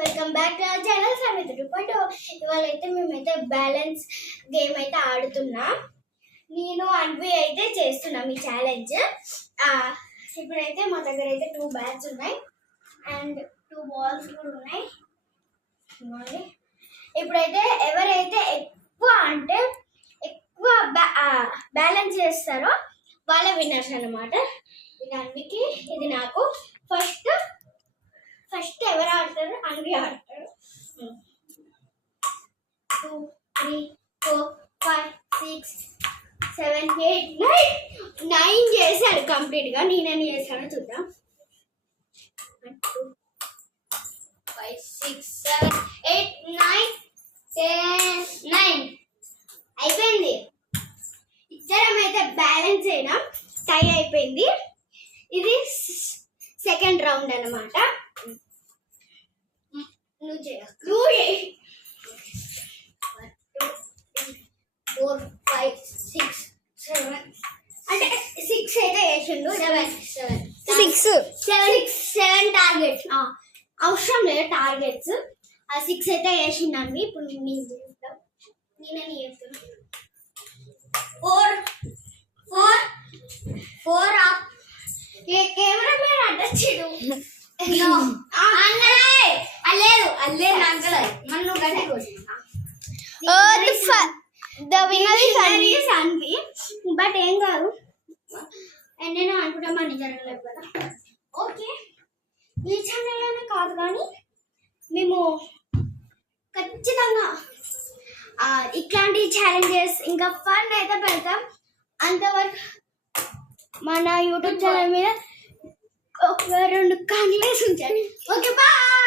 Welcome back to our channel Samitha 2.0. ఇవాళ అయితే మేమైతే బ్యాలెన్స్ గేమ్ అయితే ఆడుతున్నాం. నేను అన్వి అయితే చేస్తున్నాం ఈ ఛాలెంజ్. ఇప్పుడైతే మా దగ్గర అయితే 2 బ్యాట్స్ ఉన్నాయి అండ్ 2 బాల్స్ కూడా ఉన్నాయి. ఇప్పుడైతే ఎవరైతే ఎక్కువ బ్యాలెన్స్ చేస్తారో వాళ్ళ విన్నర్స్ అన్నమాట. ఇది అన్వికి, ఇది నాకు. ఫస్ట్ ఎవరు ఆడతారు? అన్వి ఆడతారు. 2 3 4 5 6 7 8 9 చేశారు కంప్లీట్ గా. నేనని చేశాను చూద్దాం. 2 5 6 7 8 9 10 9 అయిపోయింది. ఇద్దరం అయితే బ్యాలెన్స్ అయినా టై అయిపోయింది. ఇది సెకండ్ రౌండ్ అన్నమాట. నువ్వు 4 5 6 7 అంటే 6 అయితే వేసిండు. 7 టార్గెట్స్ అవసరం లేదు. టార్గెట్స్ 6 అయితే వేసిండండి. ఇప్పుడు నేను చేస్తాను. నేనని చేస్తాను. 4 అప్. కెమెరా మ్యాన్ అడ్డొచ్చాడు. బట్ ఏం కాదు, నేను అనుకుంటా మన జరగలేదు కదా. ఓకే, ఈ ఛానల్లోనే కాదు కానీ మేము ఖచ్చితంగా ఇట్లాంటి ఛాలెంజెస్ ఇంకా ఫన్ అయితే పెడతాం. అంతవరకు మన యూట్యూబ్ ఛానల్ మీద 1-2 కాంగ్రెస్ ఉంచండి. Okay, bye.